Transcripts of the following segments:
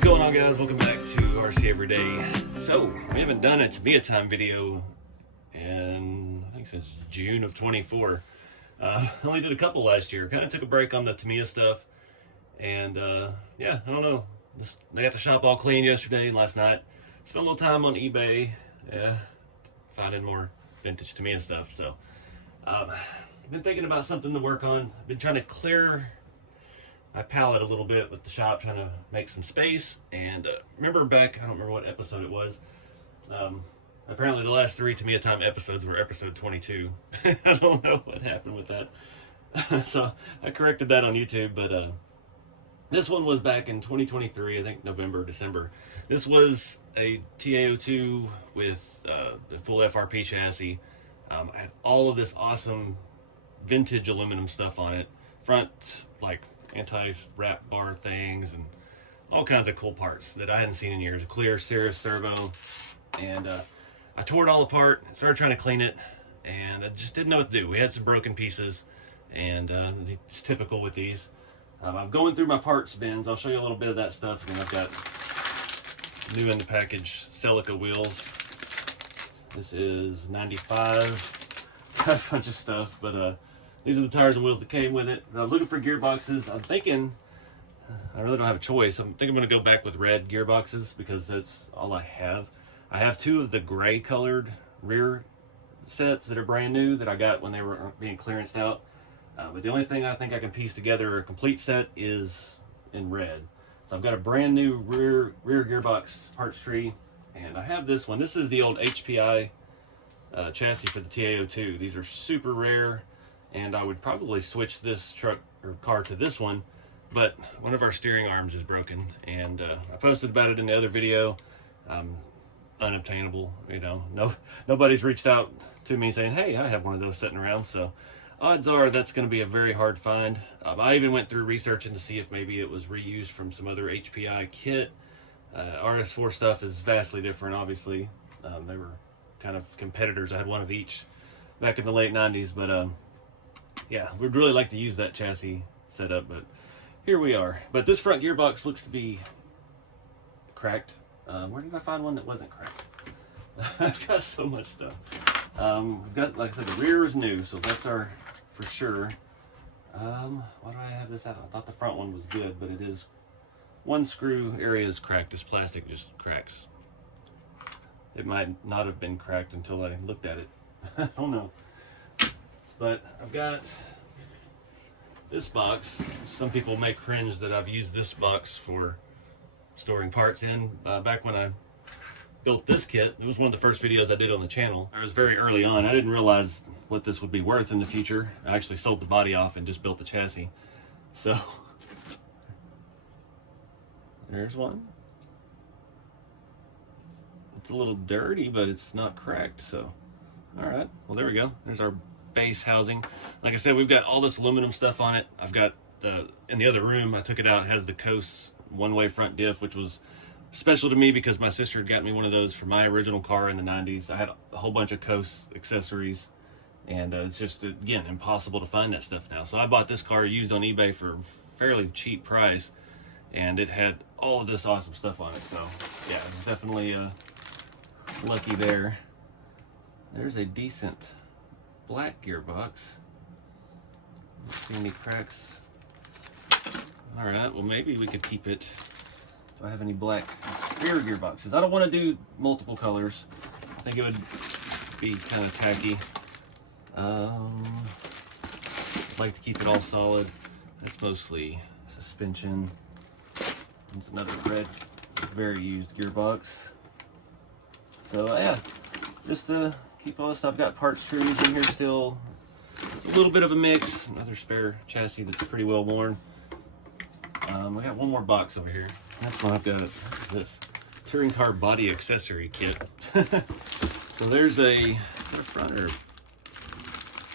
What's going on, guys? Welcome back to RC Everyday. So, we haven't done a Tamiya time video in, I think, since June of 24. I only did a couple last year. Kind of took a break on the Tamiya stuff. And, yeah, I don't know. They got the shop all clean yesterday and last night. Spent a little time on eBay, finding more vintage Tamiya stuff. So, I've been thinking about something to work on. I've been trying to clear my palette a little bit with the shop, trying to make some space. And remember back, I don't remember what episode it was. Apparently the last 3 Tamiya time episodes were episode 22. I don't know what happened with that. So I corrected that on YouTube, but this one was back in 2023, I think November, December. This was a TA02 with the full FRP chassis. I had all of this awesome vintage aluminum stuff on it. Front, like, anti-wrap bar things and all kinds of cool parts that I hadn't seen in years. A clear Cirrus servo, and I tore it all apart, started trying to clean it, and I just didn't know what to do. We had some broken pieces, and it's typical with these. I'm going through my parts bins. I'll show you a little bit of that stuff. And I've got new in the package Celica wheels. This is 95. Got a bunch of stuff, but these are the tires and wheels that came with it. I'm looking for gearboxes. I'm thinking, I really don't have a choice. I'm thinking I'm going to go back with red gearboxes because that's all I have. I have 2 of the gray colored rear sets that are brand new that I got when they were being clearanced out. But the only thing I think I can piece together a complete set is in red. So I've got a brand new rear gearbox parts tree, and I have this one. This is the old HPI chassis for the TA02. These are super rare. And I would probably switch this truck or car to this one, but one of our steering arms is broken, and I posted about it in the other video. Unobtainable, you know. Nobody's reached out to me saying, hey, I have one of those sitting around, so odds are that's going to be a very hard find. I even went through researching to see if maybe it was reused from some other HPI kit. RS4 stuff is vastly different, obviously. They were kind of competitors. I had one of each back in the late 90s, but yeah, we'd really like to use that chassis setup, but here we are. But this front gearbox looks to be cracked. Where did I find one that wasn't cracked? I've got so much stuff. We've got, like I said, the rear is new, so that's our, for sure. Why do I have this out? I thought the front one was good, but it is, one screw area is cracked. This plastic just cracks. It might not have been cracked until I looked at it. I don't know. But I've got this box. Some people may cringe that I've used this box for storing parts in. Back when I built this kit, it was one of the first videos I did on the channel. I was very early on. I didn't realize what this would be worth in the future. I actually sold the body off and just built the chassis. So, there's one. It's a little dirty, but it's not cracked, so. All right, well, there we go. There's our base housing. Like I said, we've got all this aluminum stuff on it. I've got in the other room, I took it out, it has the Kose one-way front diff, which was special to me because my sister had got me one of those for my original car in the 90s. I had a whole bunch of Kose accessories, and it's just, again, impossible to find that stuff now. So I bought this car used on eBay for a fairly cheap price, and it had all of this awesome stuff on it. So yeah, definitely lucky there. There's a decent black gearbox. Don't see any cracks. All right, well, maybe we could keep it. Do I have any black rear gearboxes? I don't want to do multiple colors. I think it would be kind of tacky. I'd like to keep it all solid. It's mostly suspension. There's another red, very used gearbox. So yeah, just to keep all this stuff. I've got parts trees in here still. A little bit of a mix. Another spare chassis that's pretty well worn. We got one more box over here. This one I've got, what is this? Touring car body accessory kit. So there's a front or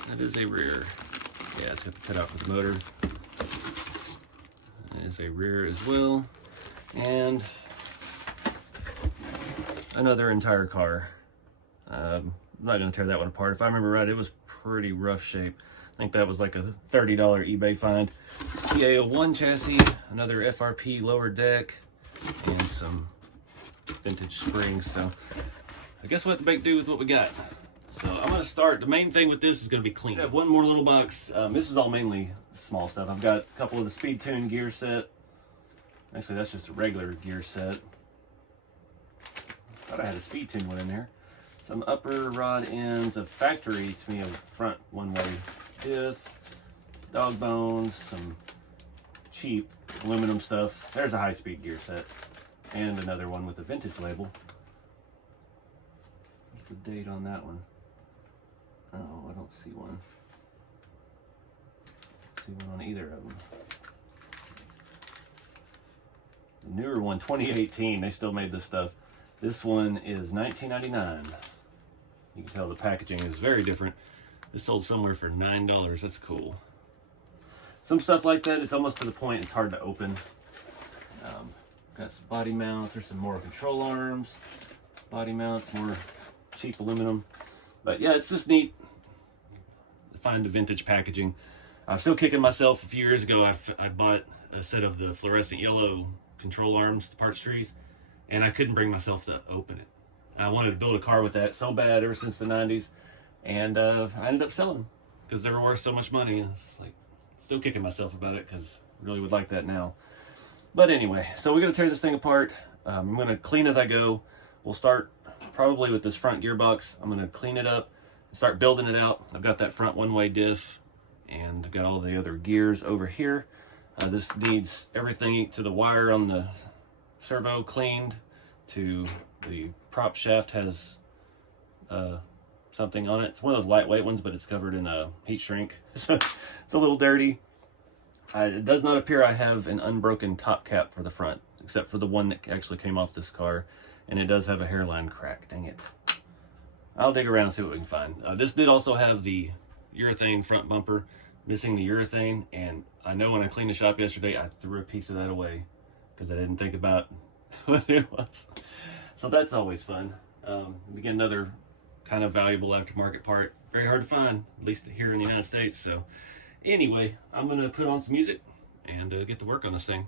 that is a rear. Yeah, it's got the cutout for the motor. There's a rear as well. And another entire car. I'm not going to tear that one apart. If I remember right, it was pretty rough shape. I think that was like a $30 eBay find. TA01 chassis, another FRP lower deck. and some vintage springs. So I guess we'll have to make do with what we got. So I'm going to start. The main thing with this is going to be clean. I have one more little box. This is all mainly small stuff. I've got a couple of the Speed Tune gear set. Actually, that's just a regular gear set. Thought I had a Speed Tune one in there. Some upper rod ends of factory Tamiya front one-way diff, dog bones, some cheap aluminum stuff. There's a high-speed gear set, and another one with a vintage label. What's the date on that one? Oh, I don't see one. See one on either of them. The newer one, 2018. They still made this stuff. This one is $19.99. You can tell the packaging is very different. This sold somewhere for $9. That's cool. Some stuff like that, it's almost to the point it's hard to open. Got some body mounts. There's some more control arms, body mounts, more cheap aluminum. But yeah, it's just neat to find the vintage packaging. I'm still kicking myself. A few years ago, I bought a set of the fluorescent yellow control arms, the parts trees, and I couldn't bring myself to open it. I wanted to build a car with that so bad ever since the 90s, and I ended up selling them because they were worth so much money. It's like, still kicking myself about it because I really would like that now. But anyway, so we're going to tear this thing apart. I'm going to clean as I go. We'll start probably with this front gearbox. I'm going to clean it up and start building it out. I've got that front one-way diff, and I've got all the other gears over here. This needs everything to the wire on the servo cleaned, to the prop shaft has something on it. It's one of those lightweight ones, but it's covered in a heat shrink. So it's a little dirty. It does not appear I have an unbroken top cap for the front, except for the one that actually came off this car, and it does have a hairline crack. Dang it. I'll dig around and see what we can find. This did also have the urethane front bumper, missing the urethane, and I know when I cleaned the shop yesterday, I threw a piece of that away because I didn't think about what it was. So that's always fun. Again, another kind of valuable aftermarket part. Very hard to find, at least here in the United States. So anyway, I'm going to put on some music and get to work on this thing.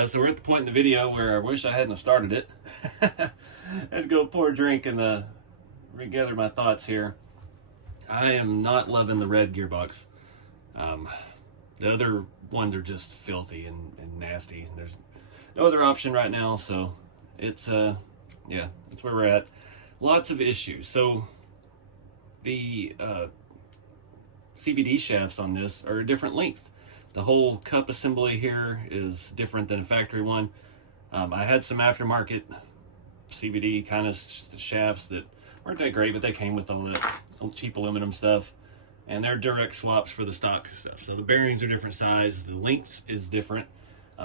guys, so we're at the point in the video where I wish I hadn't started it. I had to go pour a drink and regather my thoughts here. I am not loving the red gearbox. The other ones are just filthy and nasty. There's no other option right now, so it's yeah, that's where we're at. Lots of issues. So the CVD shafts on this are a different length. The whole cup assembly here is different than a factory one. I had some aftermarket CVD kind of shafts that weren't that great, but they came with all that cheap aluminum stuff, and they're direct swaps for the stock stuff. So the bearings are different size, the length is different.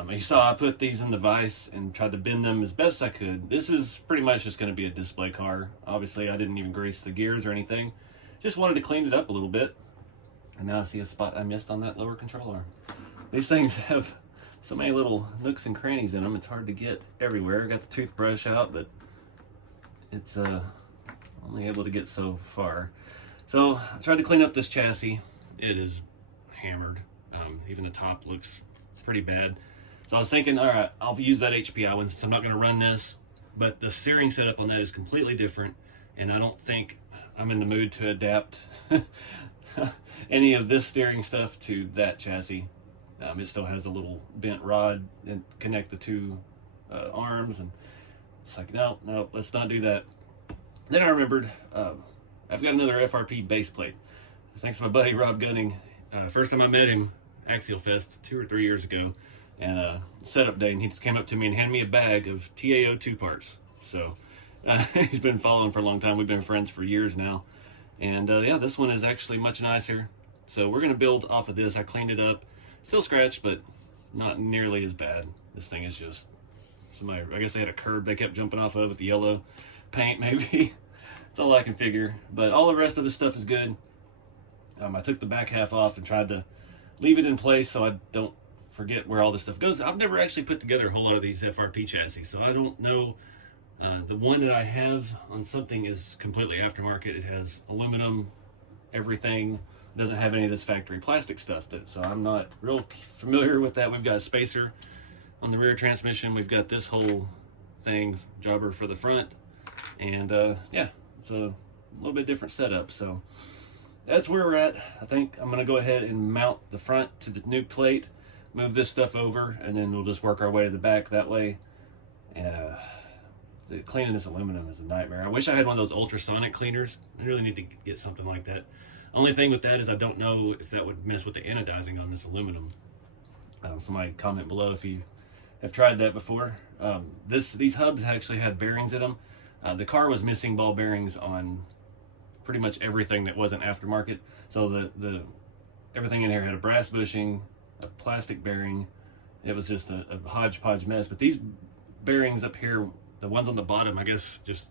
You saw I put these in the vise and tried to bend them as best I could. This is pretty much just going to be a display car. Obviously, I didn't even grease the gears or anything. Just wanted to clean it up a little bit. And now I see a spot I missed on that lower control arm. These things have so many little nooks and crannies in them, it's hard to get everywhere. I got the toothbrush out, but it's only able to get so far. So I tried to clean up this chassis. It is hammered. Even the top looks pretty bad. So I was thinking, all right, I'll use that HPI one since I'm not going to run this. But the steering setup on that is completely different, and I don't think I'm in the mood to adapt any of this steering stuff to that chassis. It still has a little bent rod and connect the two arms, and it's like, no, let's not do that. Then I remembered I've got another FRP base plate. Thanks to my buddy Rob Gunning. First time I met him, Axial Fest 2 or 3 years ago, and setup day, and he just came up to me and handed me a bag of TA02 parts. So he's been following for a long time. We've been friends for years now. And yeah, this one is actually much nicer. So we're going to build off of this. I cleaned it up. Still scratched, but not nearly as bad. This thing is just somebody, I guess they had a curb they kept jumping off of with the yellow paint, maybe. That's all I can figure. But all the rest of the stuff is good. I took the back half off and tried to leave it in place so I don't forget where all this stuff goes. I've never actually put together a whole lot of these FRP chassis, so I don't know. The one that I have on something is completely aftermarket. It has aluminum, everything. It doesn't have any of this factory plastic stuff, so I'm not real familiar with that. We've got a spacer on the rear transmission. We've got this whole thing, jobber for the front, and yeah, it's a little bit different setup. So that's where we're at. I think I'm gonna go ahead and mount the front to the new plate, move this stuff over, and then we'll just work our way to the back that way. Cleaning this aluminum is a nightmare. I wish I had one of those ultrasonic cleaners. I really need to get something like that. Only thing with that is I don't know if that would mess with the anodizing on this aluminum. Somebody comment below if you have tried that before. These hubs actually had bearings in them. The car was missing ball bearings on pretty much everything that wasn't aftermarket. So the everything in here had a brass bushing, a plastic bearing. It was just a hodgepodge mess. But these bearings up here, the ones on the bottom, I guess just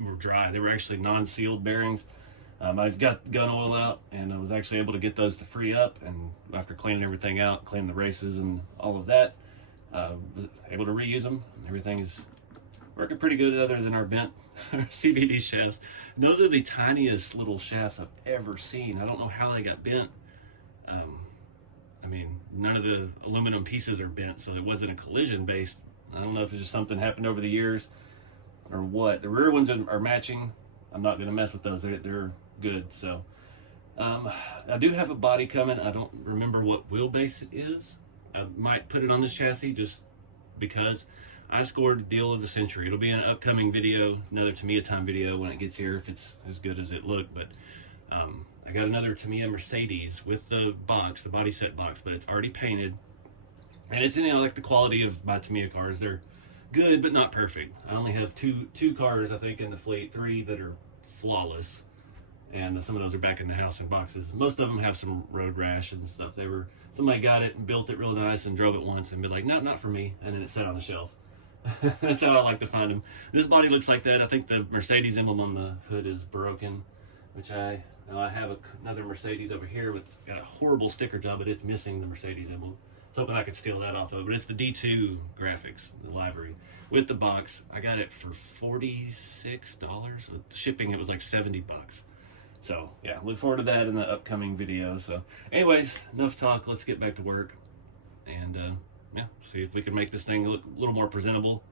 were dry. They were actually non-sealed bearings. I've got gun oil out, and I was actually able to get those to free up, and after cleaning everything out, cleaning the races and all of that, was able to reuse them. Everything is working pretty good other than our bent CVD shafts. And those are the tiniest little shafts I've ever seen. I don't know how they got bent. I mean, none of the aluminum pieces are bent, so it wasn't a collision based. I don't know if it's just something happened over the years or what. The rear ones are matching. I'm not going to mess with those. They're good. So I do have a body coming. I don't remember what wheelbase it is. I might put it on this chassis just because I scored deal of the century. It'll be an upcoming video, another Tamiya time video when it gets here, if it's as good as it looked. But I got another Tamiya Mercedes with the box, the body set box, but it's already painted. And it's, like the quality of my Tamiya cars. They're good, but not perfect. I only have two cars, I think, in the fleet, 3 that are flawless. And some of those are back in the house in boxes. Most of them have some road rash and stuff. Somebody got it and built it real nice and drove it once and be like, no, not for me. And then it sat on the shelf. That's how I like to find them. This body looks like that. I think the Mercedes emblem on the hood is broken, which I have another Mercedes over here with got a horrible sticker job, but it's missing the Mercedes emblem. I was hoping I could steal that off of, but it's the D2 graphics, the livery, with the box. I got it for $46. With shipping, it was like $70. So yeah, look forward to that in the upcoming video. So anyways, enough talk. Let's get back to work. And yeah, see if we can make this thing look a little more presentable.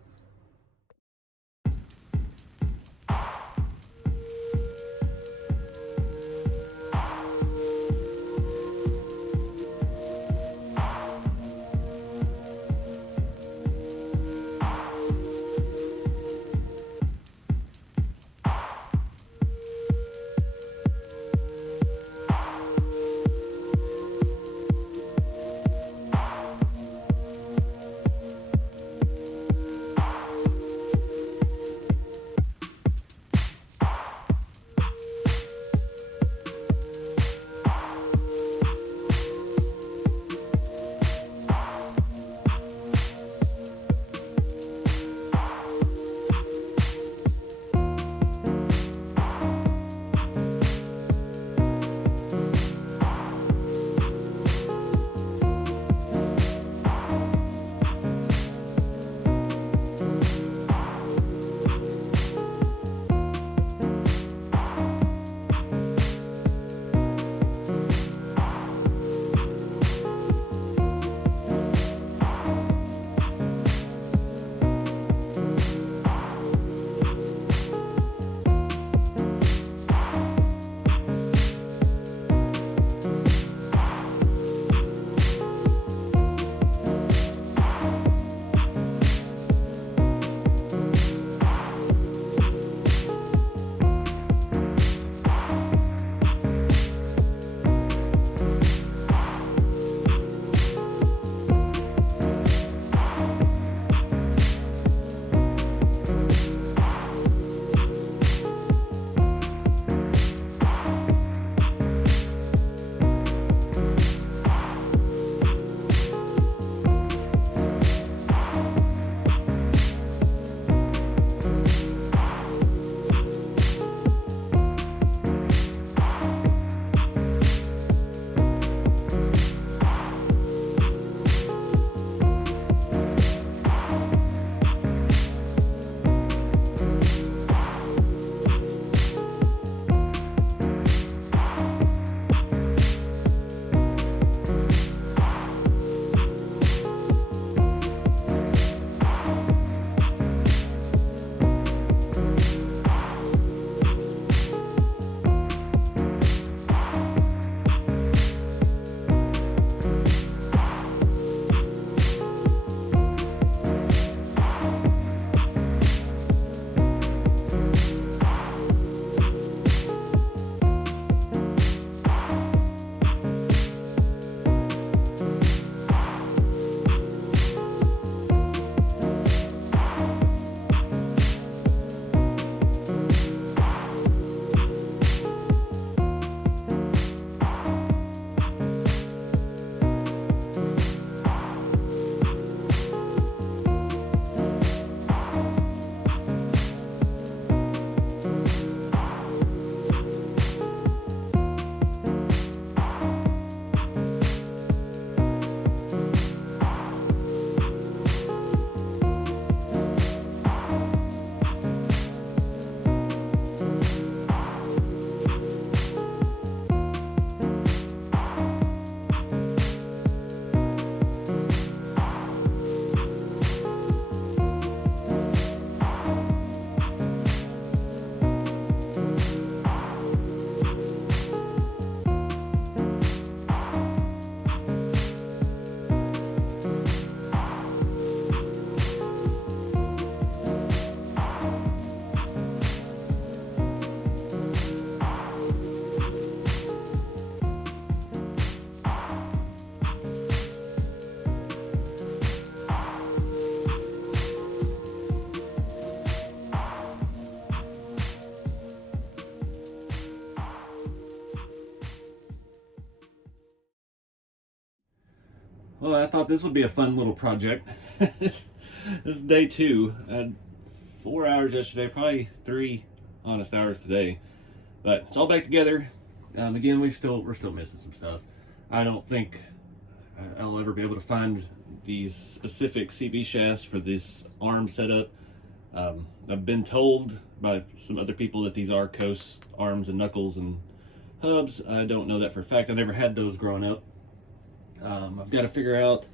Well, I thought this would be a fun little project. this, this is day two. I had 4 hours yesterday, probably 3 honest hours today. But it's all back together. Again, we're still missing some stuff. I don't think I'll ever be able to find these specific CV shafts for this arm setup. I've been told by some other people that these are Kose arms and knuckles and hubs. I don't know that for a fact. I never had those growing up. I've got to figure out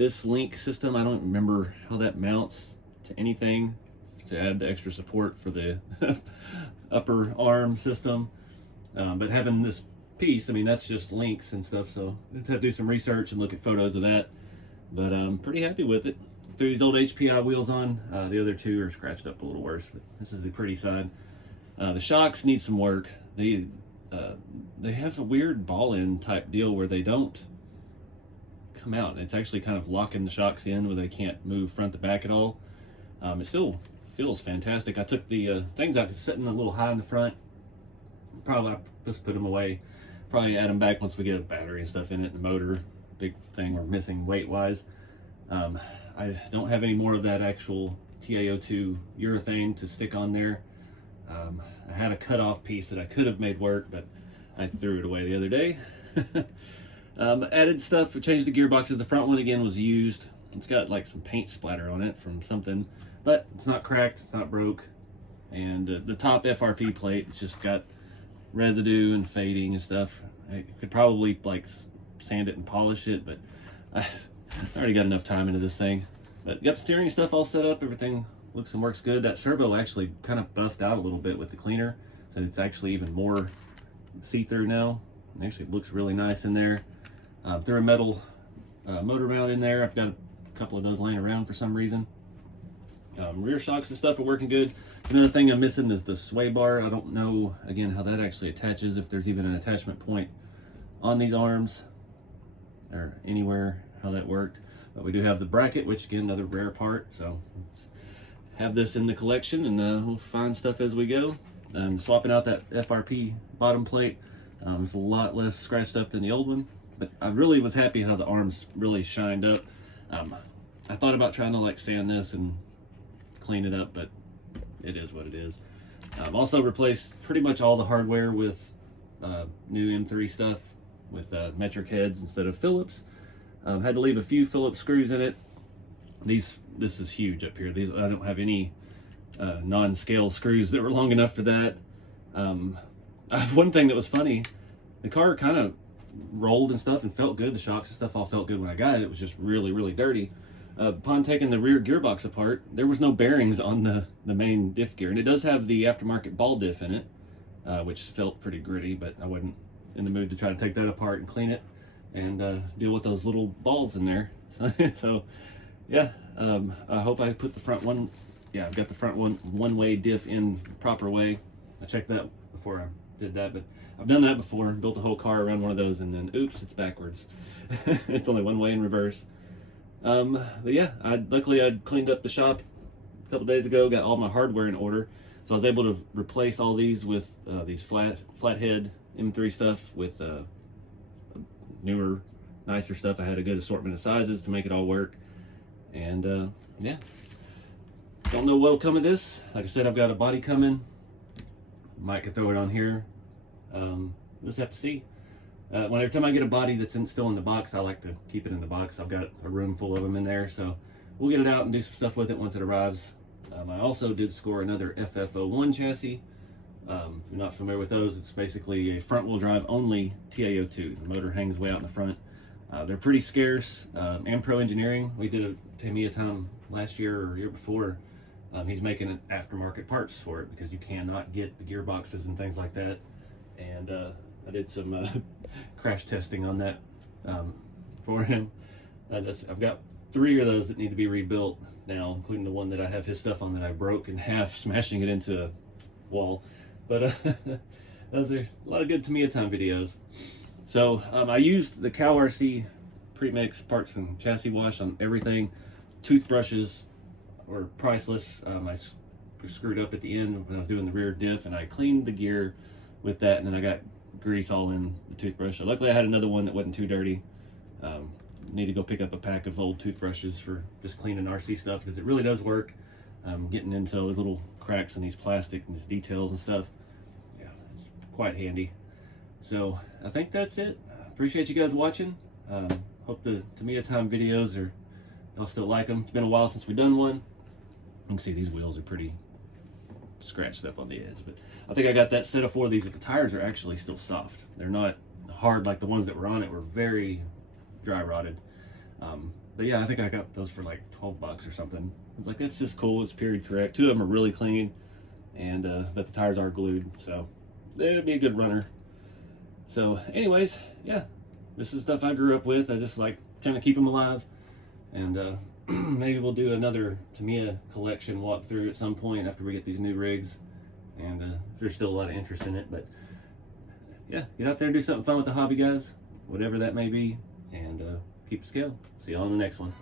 this link system, I don't remember how that mounts to anything to add the extra support for the upper arm system. But having this piece, I mean, that's just links and stuff, so I have to do some research and look at photos of that. But I'm pretty happy with it. Threw these old HPI wheels on. The other two are scratched up a little worse, but this is the pretty side. The shocks need some work. They have a weird ball-in type deal where they don't come out. It's actually kind of locking the shocks in where they can't move front to back at all. It still feels fantastic. I took the things out, sitting a little high in the front. Probably I'll just put them away. Probably add them back once we get a battery and stuff in it, and the motor. Big thing we're missing weight-wise. I don't have any more of that actual TA02 urethane to stick on there. I had a cut-off piece that I could have made work, but I threw it away the other day. Added stuff, changed the gearboxes. The front one again was used. It's got like some paint splatter on it from something, but it's not cracked, it's not broke. And the top FRP plate, it's just got residue and fading and stuff. I could probably like sand it and polish it, but I already got enough time into this thing. But got the steering stuff all set up, everything looks and works good. That servo actually kind of buffed out a little bit with the cleaner, so it's actually even more see-through now. It actually looks really nice in there. Threw a metal motor mount in there. I've got a couple of those laying around for some reason. Rear shocks and stuff are working good. Another thing I'm missing is the sway bar. I don't know, again, how that actually attaches, if there's even an attachment point on these arms or anywhere how that worked. But we do have the bracket, which again, another rare part. So have this in the collection, and we'll find stuff as we go. Swapping out that FRP bottom plate. It's a lot less scratched up than the old one, but I really was happy how the arms really shined up. I thought about trying to like sand this and clean it up, but it is what it is. I've also replaced pretty much all the hardware with new M3 stuff with metric heads instead of Phillips. Had to leave a few Phillips screws in it. This is huge up here. I don't have any non-scale screws that were long enough for that. One thing that was funny, the car kind of rolled and stuff and felt good. The shocks and stuff all felt good when I got it. It was just really, really dirty. Upon taking the rear gearbox apart, there was no bearings on the main diff gear. And it does have the aftermarket ball diff in it, which felt pretty gritty, but I wasn't in the mood to try to take that apart and clean it and deal with those little balls in there. So yeah, I hope I put the front one, yeah, I've got the front one-way diff in the proper way. I checked that before I did that, but I've done that before, built a whole car around one of those, and then oops, it's backwards. It's only one way in reverse. But yeah, luckily I'd cleaned up the shop a couple days ago, got all my hardware in order, so I was able to replace all these with these flathead M3 stuff with newer, nicer stuff. I had a good assortment of sizes to make it all work, and yeah, don't know what'll come of this. Like I said, I've got a body coming. Might could throw it on here. We'll just have to see. Every time I get a body that's still in the box, I like to keep it in the box. I've got a room full of them in there, so we'll get it out and do some stuff with it once it arrives. I also did score another FF01 chassis. If you're not familiar with those, it's basically a front-wheel drive only TA02. The motor hangs way out in the front. They're pretty scarce. Ampro Engineering, we did a Tamiya time last year or year before. He's making aftermarket parts for it because you cannot get the gearboxes and things like that. And I did some crash testing on that for him. I've got 3 of those that need to be rebuilt now, including the one that I have his stuff on that I broke in half, smashing it into a wall. But those are a lot of good Tamiya time videos. So I used the Cow RC premix parts and chassis wash on everything. Toothbrushes were priceless. I screwed up at the end when I was doing the rear diff, and I cleaned the gear with that, and then I got grease all in the toothbrush. So luckily I had another one that wasn't too dirty. Need to go pick up a pack of old toothbrushes for just cleaning RC stuff, because it really does work. Getting into those little cracks in these plastic and these details and stuff. Yeah, it's quite handy. So I think that's it. Appreciate you guys watching. Hope the Tamiya time videos y'all still like them. It's been a while since we've done one. You can see these wheels are pretty scratched up on the edge, but I think I got that set of 4 of these, but the tires are actually still soft. They're not hard like the ones that were on it. Were very dry rotted. But yeah, I think I got those for like 12 bucks or something. I was like, that's just cool. It's period correct. Two of them are really clean, and but the tires are glued, so it'd be a good runner. So anyways, yeah, this is stuff I grew up with. I just like trying to keep them alive, and maybe we'll do another Tamiya collection walkthrough at some point after we get these new rigs, and there's still a lot of interest in it. But yeah, get out there and do something fun with the hobby, guys, whatever that may be, and keep the scale. See you all in the next one.